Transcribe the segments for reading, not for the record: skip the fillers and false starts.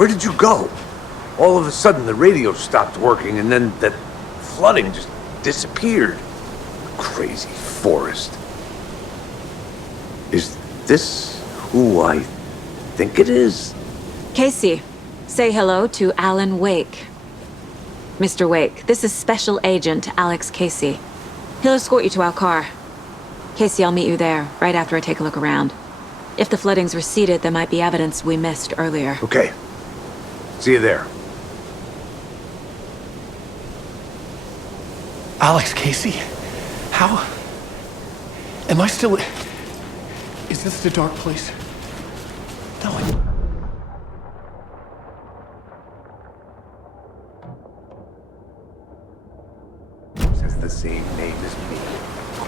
Where did you go? All of a sudden, the radio stopped working, and then that flooding just disappeared. Crazy forest. Is this who I think it is? Casey, say hello to Alan Wake. Mr. Wake, this is Special Agent Alex Casey. He'll escort you to our car. Casey, I'll meet you there, right after I take a look around. If the flooding's receded, there might be evidence we missed earlier. Okay. See you there. Alex Casey? How? Am I still... Is this the dark place? No, Has the same name as me.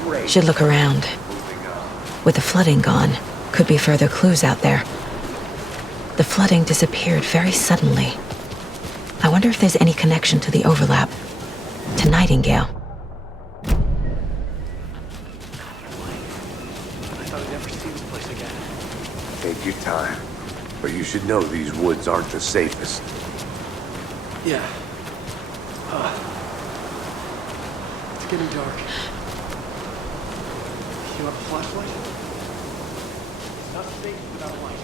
Great. Should look around. With the flooding gone, could be further clues out there. The flooding disappeared very suddenly. I wonder if there's any connection to the overlap. To Nightingale. I thought I'd never see this place again. Take your time. But you should know these woods aren't the safest. Yeah. It's getting dark. You have a flashlight? It's not safe without light.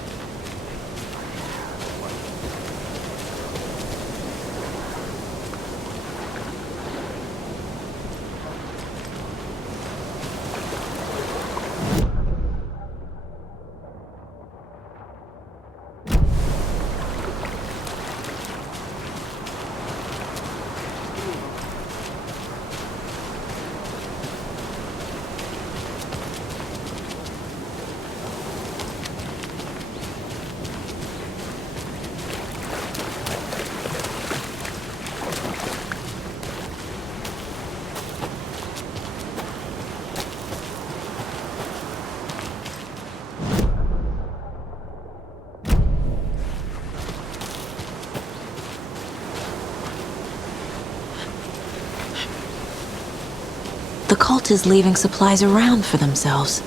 The cult is leaving supplies around for themselves.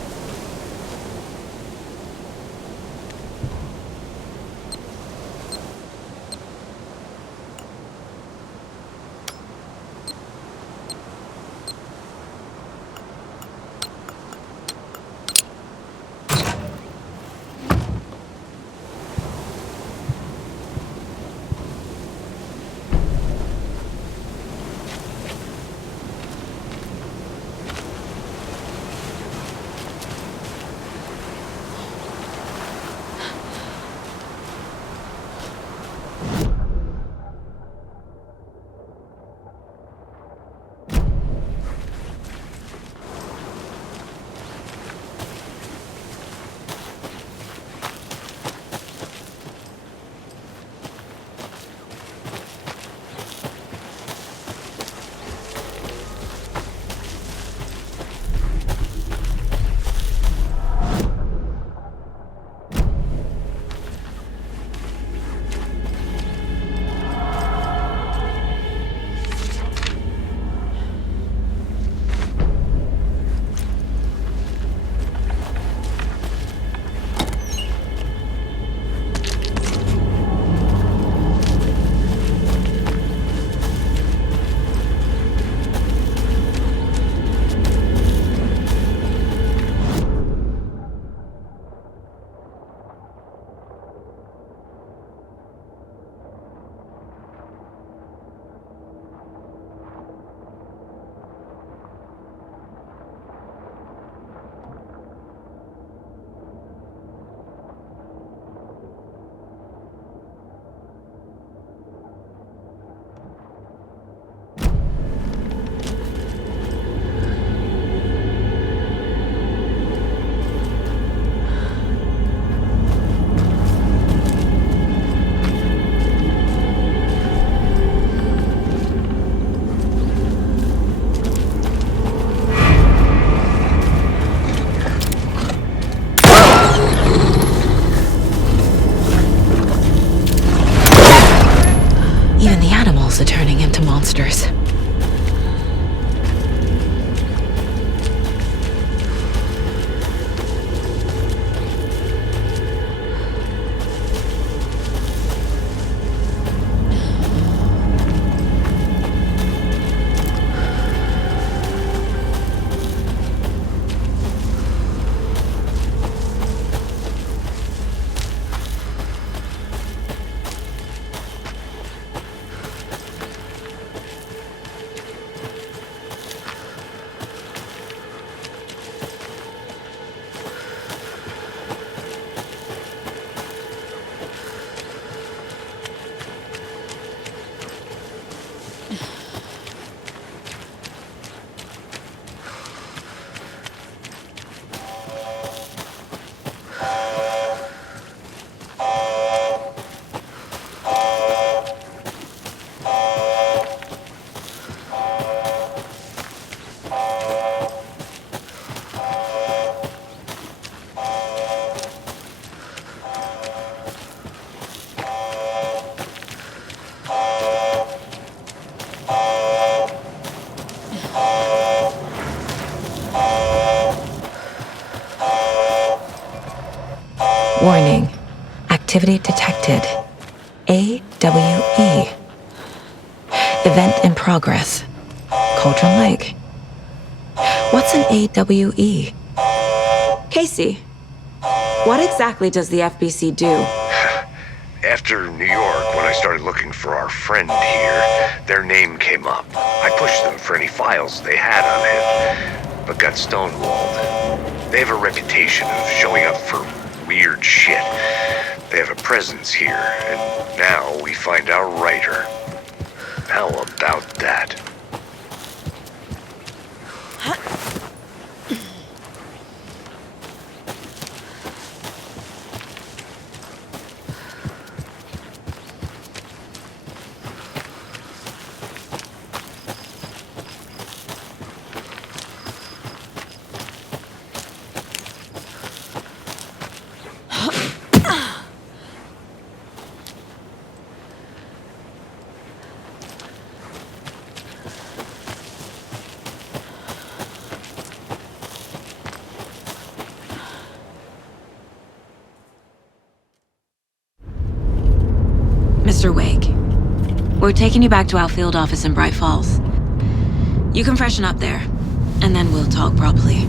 Are turning into monsters. Activity detected. AWE. Event in progress. Cauldron Lake. What's an AWE? Casey, what exactly does the FBC do? After New York, when I started looking for our friend here, their name came up. I pushed them for any files they had on him, but got stonewalled. They have a reputation of showing up for weird shit. They have a presence here, and now we find our writer. How about that? Mr. Wake, we're taking you back to our field office in Bright Falls. You can freshen up there, and then we'll talk properly.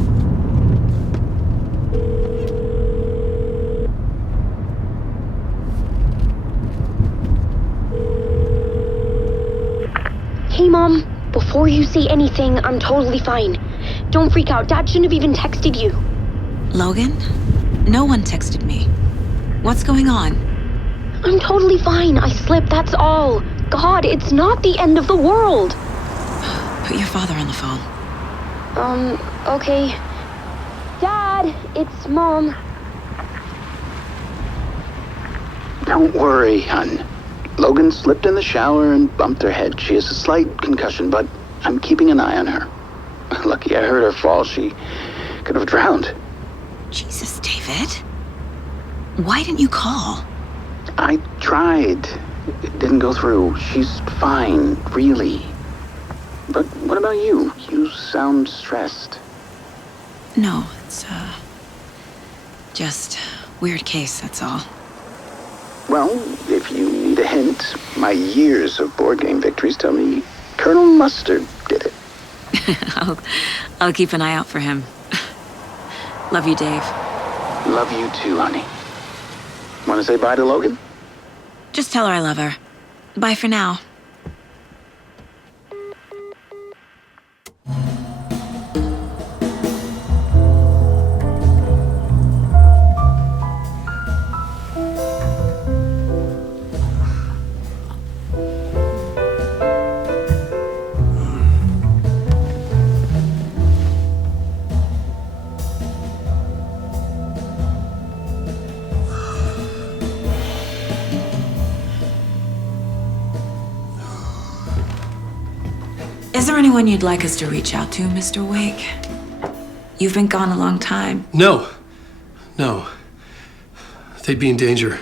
Hey, Mom. Before you say anything, I'm totally fine. Don't freak out. Dad shouldn't have even texted you. Logan? No one texted me. What's going on? I'm totally fine. I slipped, that's all. God, it's not the end of the world. Put your father on the phone. Okay. Dad, it's Mom. Don't worry, hon. Logan slipped in the shower and bumped her head. She has a slight concussion, but I'm keeping an eye on her. Lucky I heard her fall. She could have drowned. Jesus, David. Why didn't you call? I tried. It didn't go through. She's fine, really. But what about you? You sound stressed. No, it's, just weird case, that's all. Well, if you need a hint, my years of board game victories tell me Colonel Mustard did it. I'll keep an eye out for him. Love you, Dave. Love you too, honey. Want to say bye to Logan? Just tell her I love her. Bye for now. Is there anyone you'd like us to reach out to, Mr. Wake? You've been gone a long time. No. They'd be in danger.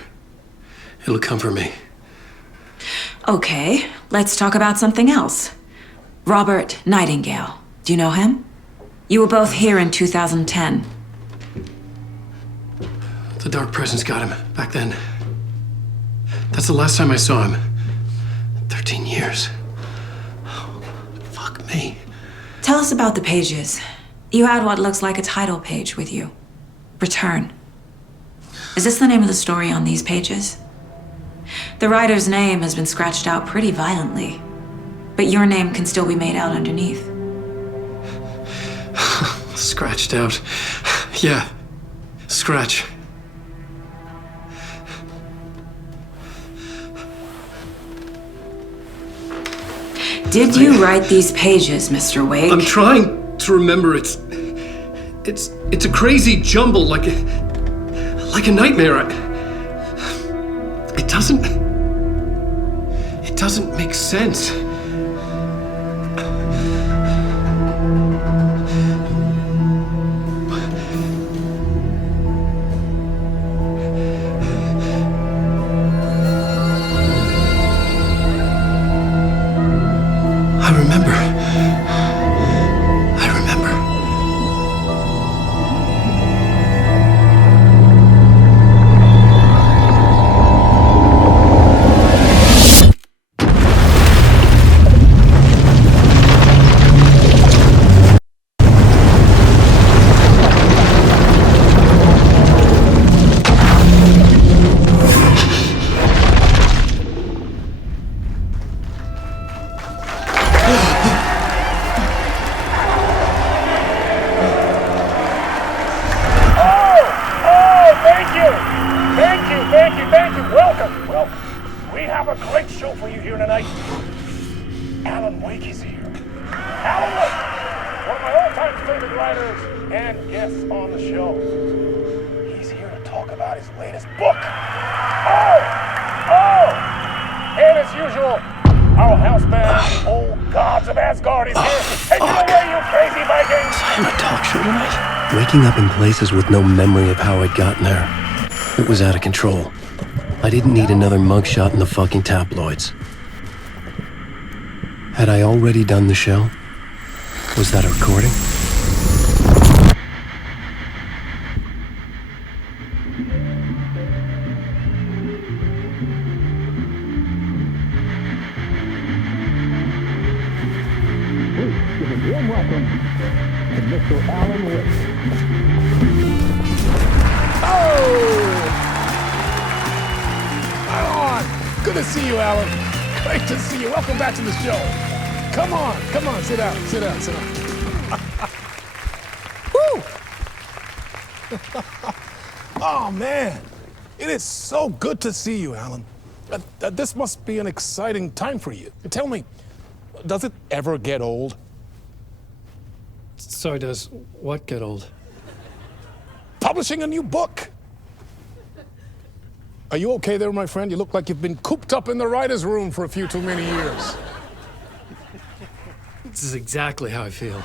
It'll come for me. Okay, let's talk about something else. Robert Nightingale. Do you know him? You were both here in 2010. The Dark Presence got him back then. That's the last time I saw him. 13 years. Fuck me. Tell us about the pages. You had what looks like a title page with you. Return. Is this the name of the story on these pages? The writer's name has been scratched out pretty violently, but your name can still be made out underneath. Scratched out. Yeah. Scratch. Did you write these pages, Mr. Wake? I'm trying to remember. It's a crazy jumble, like a nightmare. It doesn't make sense. I remember. have a great show for you here tonight. Alan Wake is here. Alan Wake, one of my all-time favorite writers and guests on the show. He's here to talk about his latest book. And as usual, our house band, Old Gods of Asgard, is here. Take it away, you crazy Vikings! I'm a talk show tonight. Waking up in places with no memory of how I'd gotten there. It was out of control. I didn't need another mugshot in the fucking tabloids. Had I already done the show? Was that a recording? Warm welcome to Mr. Alan Wake. Oh! Good to see you, Alan. Great to see you. Welcome back to the show. Come on, sit down. Woo! Oh, man. It is so good to see you, Alan. This must be an exciting time for you. Tell me, does it ever get old? So does what get old? Publishing a new book. Are you okay there, my friend? You look like you've been cooped up in the writer's room for a few too many years. This is exactly how I feel.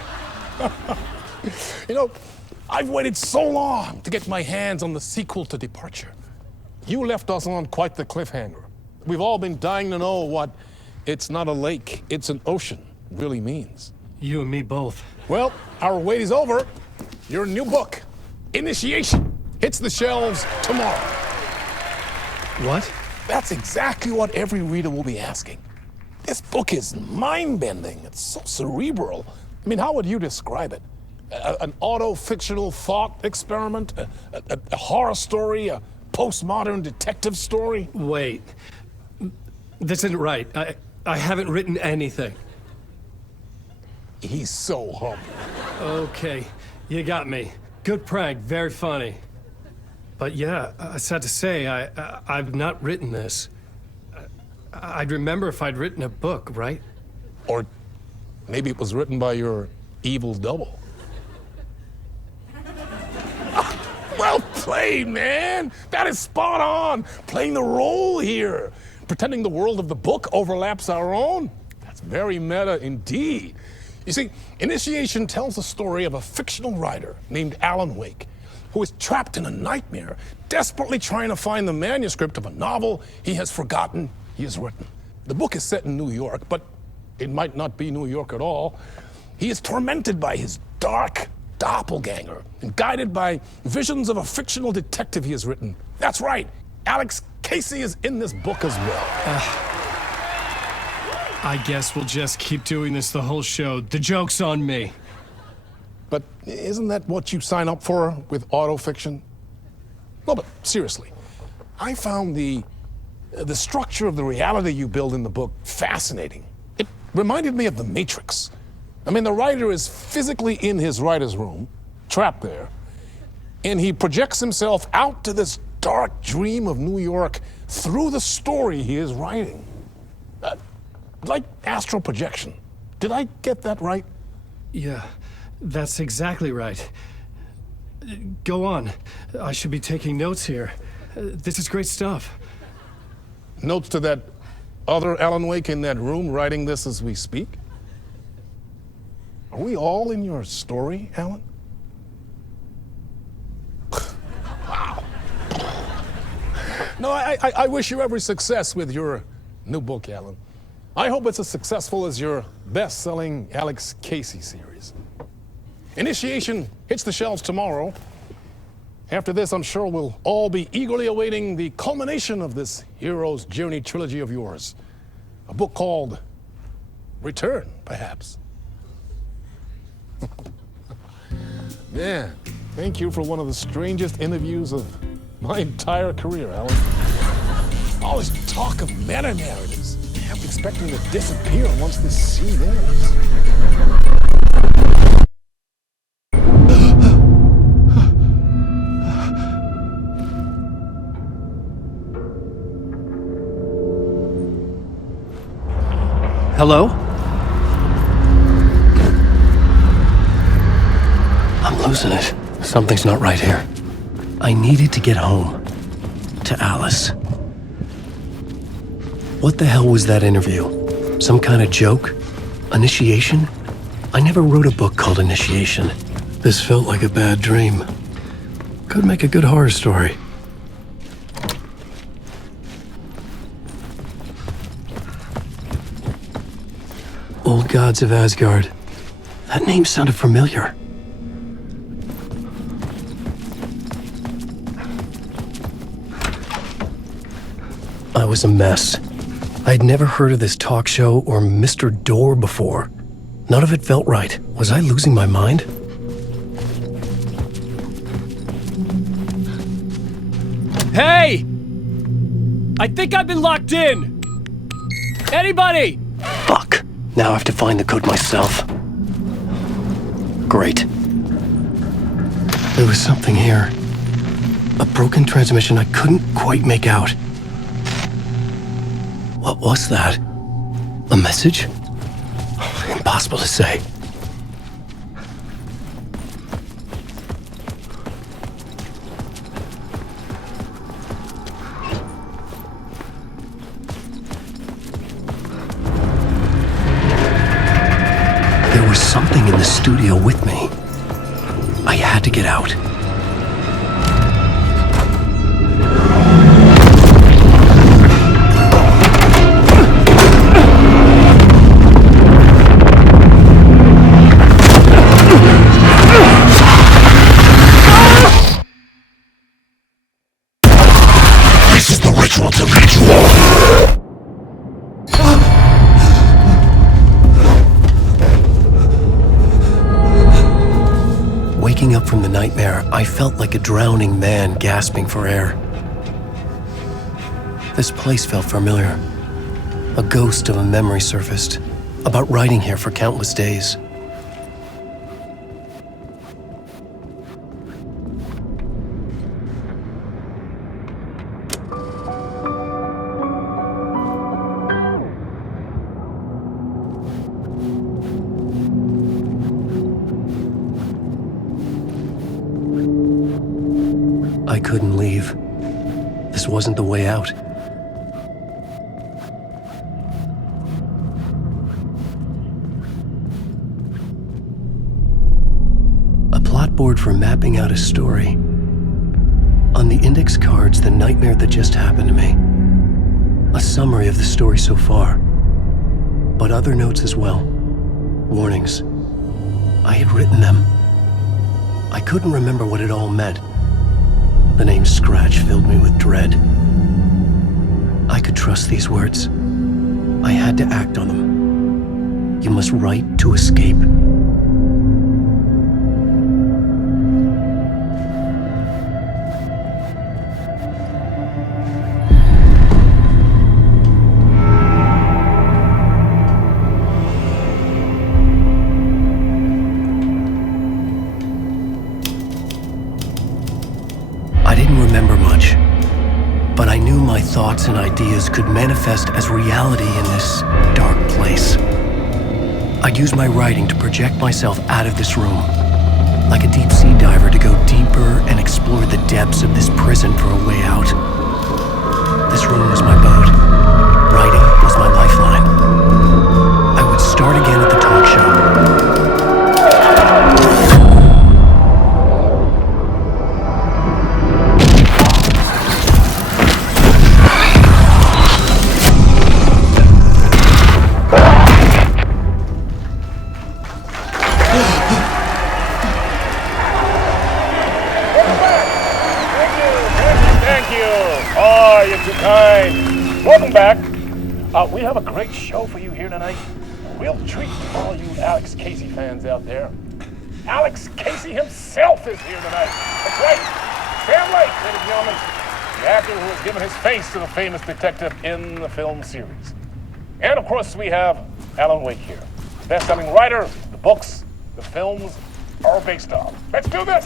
You know, I've waited so long to get my hands on the sequel to Departure. You left us on quite the cliffhanger. We've all been dying to know what "it's not a lake, it's an ocean" really means. You and me both. Well, our wait is over. Your new book, Initiation, hits the shelves tomorrow. What? That's exactly what every reader will be asking. This book is mind-bending. It's so cerebral. I mean, how would you describe it? An auto-fictional thought experiment? A horror story? A postmodern detective story? Wait. This isn't right. I haven't written anything. He's so humble. Okay, you got me. Good prank, very funny. But yeah, sad to say, I've not written this. I'd remember if I'd written a book, right? Or maybe it was written by your evil double. Well played, man! That is spot on! Playing the role here. Pretending the world of the book overlaps our own. That's very meta indeed. You see, Initiation tells the story of a fictional writer named Alan Wake, who is trapped in a nightmare, desperately trying to find the manuscript of a novel he has forgotten he has written. The book is set in New York, but it might not be New York at all. He is tormented by his dark doppelganger and guided by visions of a fictional detective he has written. That's right, Alex Casey is in this book as well. I guess we'll just keep doing this the whole show. The joke's on me. But isn't that what you sign up for with autofiction? No, but seriously, I found the structure of the reality you build in the book fascinating. It reminded me of The Matrix. I mean, the writer is physically in his writer's room, trapped there, and he projects himself out to this dark dream of New York through the story he is writing. Like astral projection. Did I get that right? Yeah, that's exactly right. Go on. I should be taking notes here. This is great stuff. Notes to that other Alan Wake in that room writing this as we speak? Are we all in your story, Alan? Wow. No, I wish you every success with your new book, Alan. I hope it's as successful as your best-selling Alex Casey series. Initiation hits the shelves tomorrow. After this, I'm sure we'll all be eagerly awaiting the culmination of this hero's journey trilogy of yours. A book called Return, perhaps. Man, thank you for one of the strangest interviews of my entire career, Alan. All this talk of meta-narratives. I'm expecting to disappear once this scene ends. Hello? I'm losing it. Something's not right here. I needed to get home. To Alice. What the hell was that interview? Some kind of joke? Initiation? I never wrote a book called Initiation. This felt like a bad dream. Could make a good horror story. Old Gods of Asgard. That name sounded familiar. I was a mess. I'd never heard of this talk show or Mr. Door before. None of it felt right. Was I losing my mind? Hey! I think I've been locked in! Anybody! Fuck. Now I have to find the code myself. Great. There was something here. A broken transmission I couldn't quite make out. What was that? A message? Impossible to say. There was something in the studio with me. I had to get out. Waking up from the nightmare, I felt like a drowning man gasping for air. This place felt familiar. A ghost of a memory surfaced, about riding here for countless days. I couldn't leave. This wasn't the way out. A plot board for mapping out a story. On the index cards, the nightmare that just happened to me. A summary of the story so far. But other notes as well. Warnings. I had written them. I couldn't remember what it all meant. The name Scratch filled me with dread. I could trust these words. I had to act on them. You must write to escape. I didn't remember much, but I knew my thoughts and ideas could manifest as reality in this dark place. I'd use my writing to project myself out of this room, like a deep sea diver to go deeper and explore the depths of this prison for a way out. This room was my boat. Writing was my lifeline. I would start again at the talk show. Welcome back. We have a great show for you here tonight. A real treat for all you Alex Casey fans out there. Alex Casey himself is here tonight. That's right. Sam Lake, ladies and gentlemen. The actor who has given his face to the famous detective in the film series. And of course, we have Alan Wake here. Best-selling writer, the books, the films are based on. Let's do this.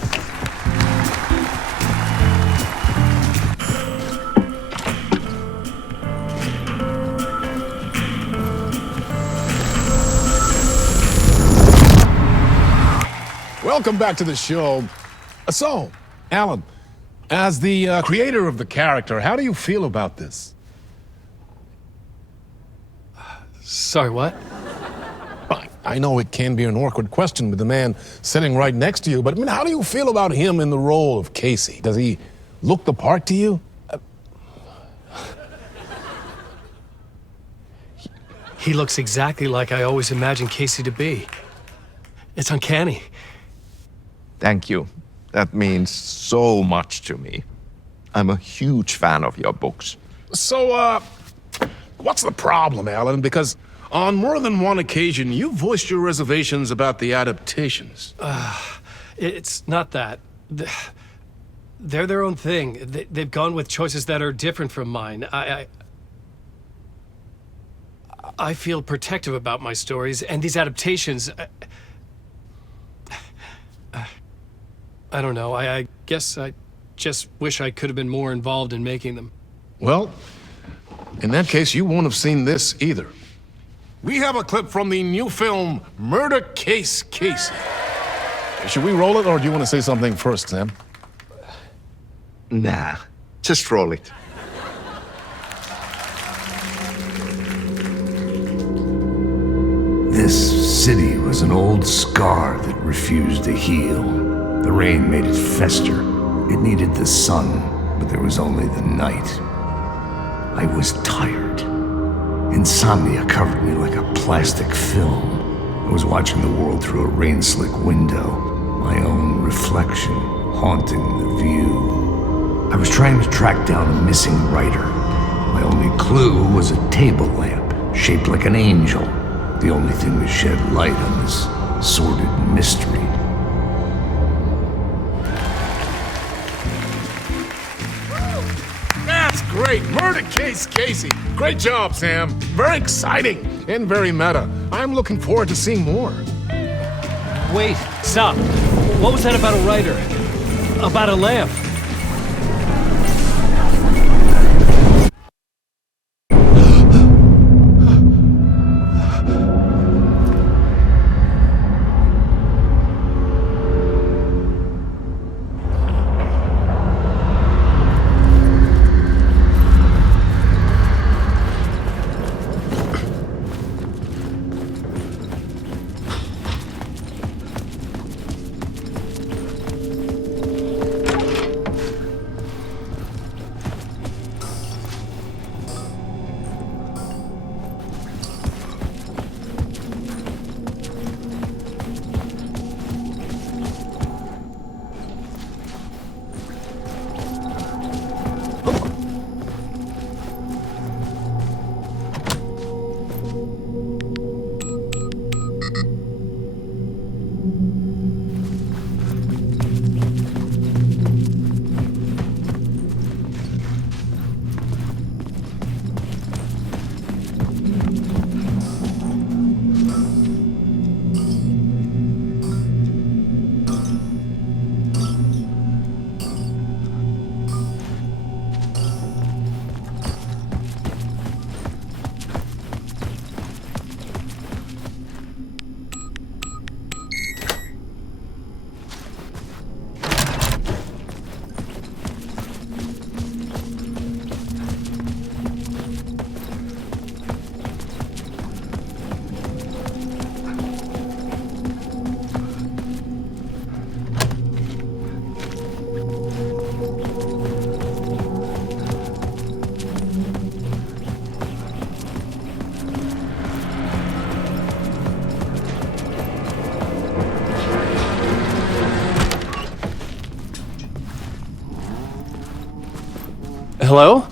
welcome back to the show. So, Alan, as the creator of the character, how do you feel about this? Sorry, what? I know it can be an awkward question with the man sitting right next to you, but I mean, how do you feel about him in the role of Casey? Does he look the part to you? He looks exactly like I always imagined Casey to be. It's uncanny. Thank you. That means so much to me. I'm a huge fan of your books. So, what's the problem, Alan? Because on more than one occasion, you voiced your reservations about the adaptations. It's not that. They're their own thing. They've gone with choices that are different from mine. I feel protective about my stories, and these adaptations... I don't know. I guess I just wish I could have been more involved in making them. Well, in that case, you won't have seen this either. We have a clip from the new film, Murder Case Casey. Should we roll it, or do you want to say something first, Sam? Nah, just roll it. This city was an old scar that refused to heal. The rain made it fester. It needed the sun, but there was only the night. I was tired. Insomnia covered me like a plastic film. I was watching the world through a rain-slick window, my own reflection haunting the view. I was trying to track down a missing writer. My only clue was a table lamp, shaped like an angel, the only thing that shed light on this sordid mystery. That's great! Murder Case Casey! Great job, Sam! Very exciting and very meta. I'm looking forward to seeing more. Wait, stop. What was that about a writer? About a lamp? Hello?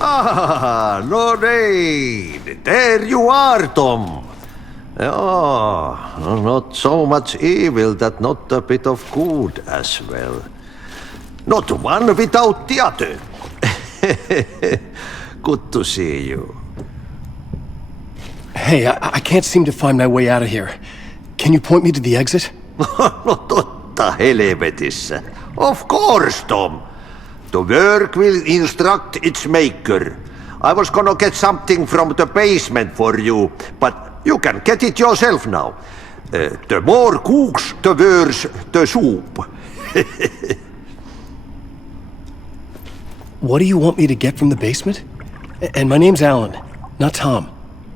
Ah, Lorraine! There you are, Tom! Oh, not so much evil that not a bit of good as well. Not one without the other. Good to see you. Hey, I can't seem to find my way out of here. Can you point me to the exit? No totta helvetissä. Of course, Tom. The work will instruct its maker. I was gonna get something from the basement for you, but you can get it yourself now. The more cooks, the worse the soup. What do you want me to get from the basement? And my name's Alan, not Tom.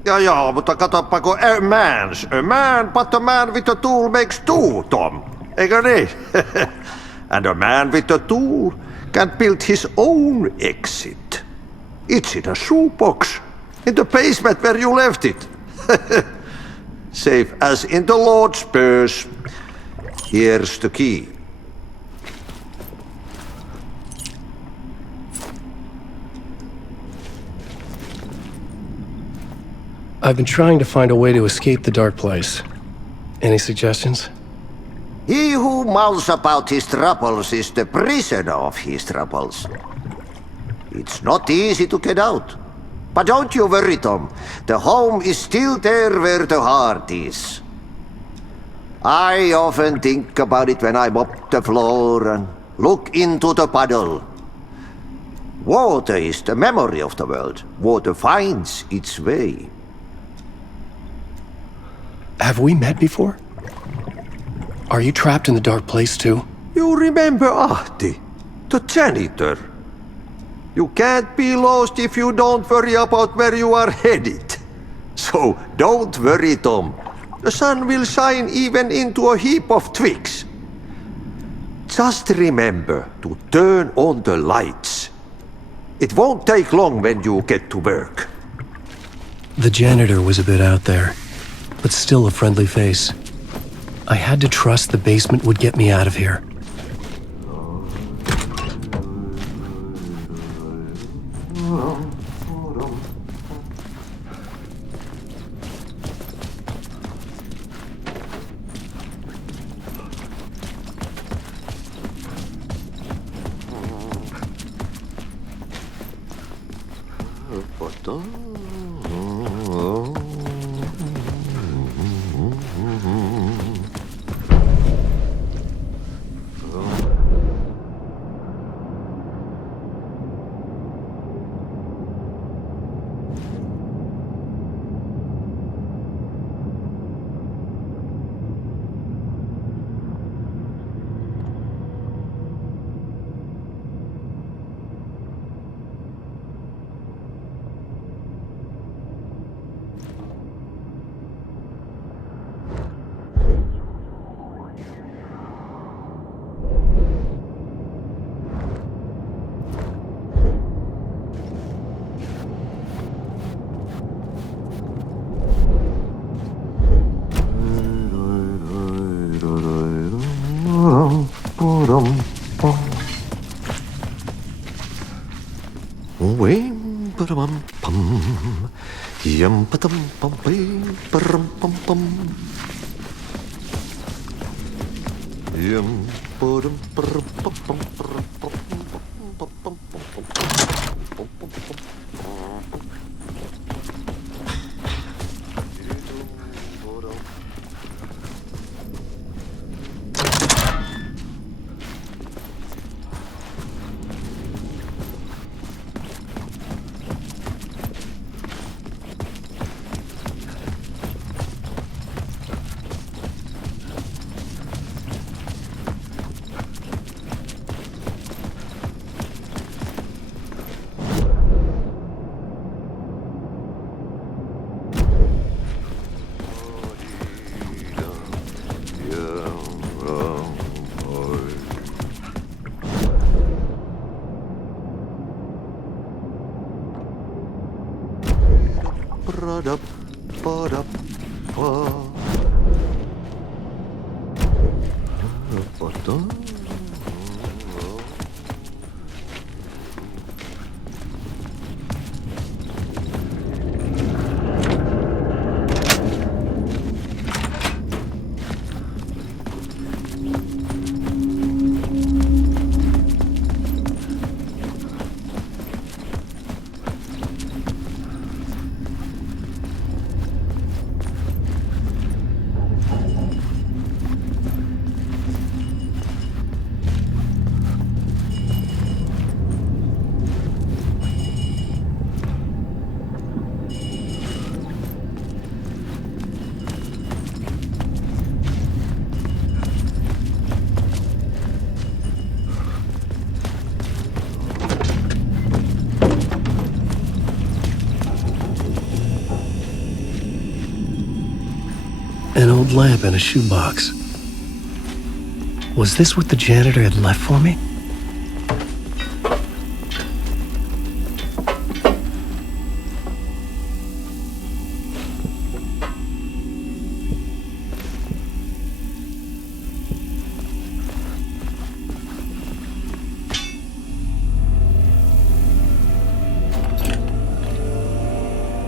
Ja, mutta katsopako a man, but a man with a tool makes two, Tom. Eikö niin? And a man with a tool can build his own exit. It's in a shoebox, in the basement where you left it. Safe as in the Lord's purse. Here's the key. I've been trying to find a way to escape the dark place. Any suggestions? He who mouths about his troubles is the prisoner of his troubles. It's not easy to get out. But don't you worry, Tom. The home is still there where the heart is. I often think about it when I mop the floor and look into the puddle. Water is the memory of the world. Water finds its way. Have we met before? Are you trapped in the dark place too? You remember Ahti, the janitor. You can't be lost if you don't worry about where you are headed. So don't worry, Tom. The sun will shine even into a heap of twigs. Just remember to turn on the lights. It won't take long when you get to work. The janitor was a bit out there, but still a friendly face. I had to trust the basement would get me out of here. lamp in a shoebox. Was this what the janitor had left for me?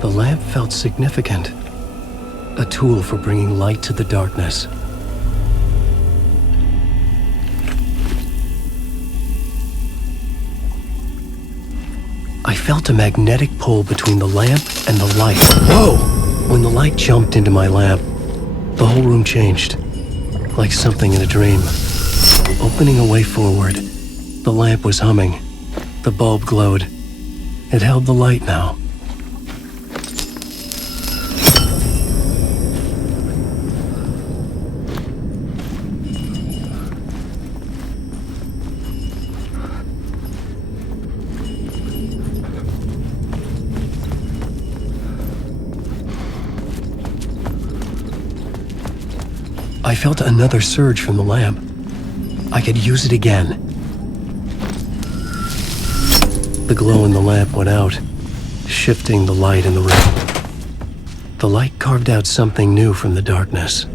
The lamp felt significant. A tool for bringing light to the darkness. I felt a magnetic pull between the lamp and the light. Whoa! When the light jumped into my lamp, the whole room changed, like something in a dream. Opening a way forward, the lamp was humming. The bulb glowed. It held the light now. I felt another surge from the lamp. I could use it again. The glow in the lamp went out, shifting the light in the room. The light carved out something new from the darkness.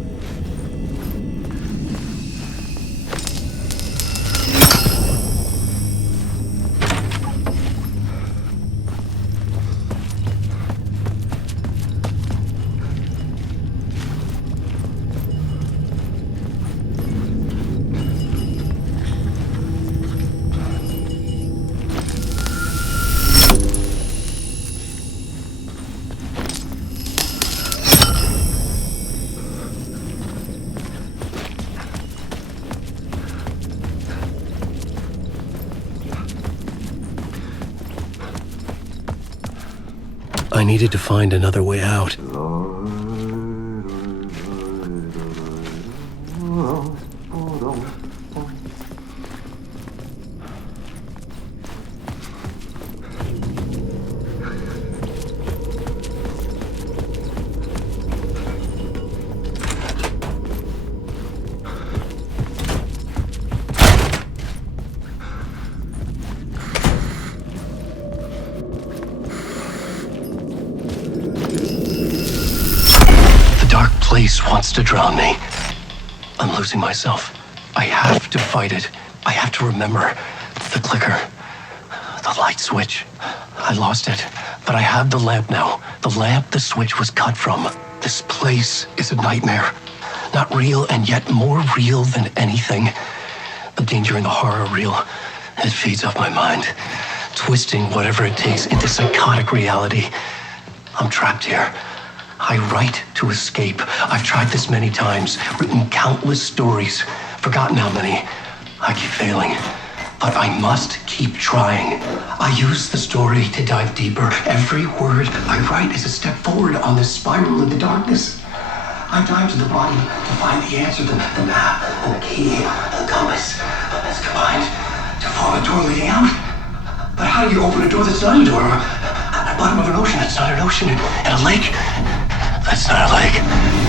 I needed to find another way out. Place wants to drown me. I'm losing myself. I have to fight it. I have to remember the clicker, the light switch. I lost it, but I have the lamp now. The lamp the switch was cut from. This place is a nightmare. Not real, and yet more real than anything. The danger and the horror real. It feeds off my mind, twisting whatever it takes into psychotic reality. I'm trapped here. I write to escape. I've tried this many times, written countless stories, forgotten how many. I keep failing, but I must keep trying. I use the story to dive deeper. Every word I write is a step forward on this spiral in the darkness. I dive to the bottom to find the answer, the map, and the key, and the compass. It's combined to form a door leading out. But how do you open a door that's not a door? At the bottom of an ocean, that's not an ocean. And a lake, that's not a lake.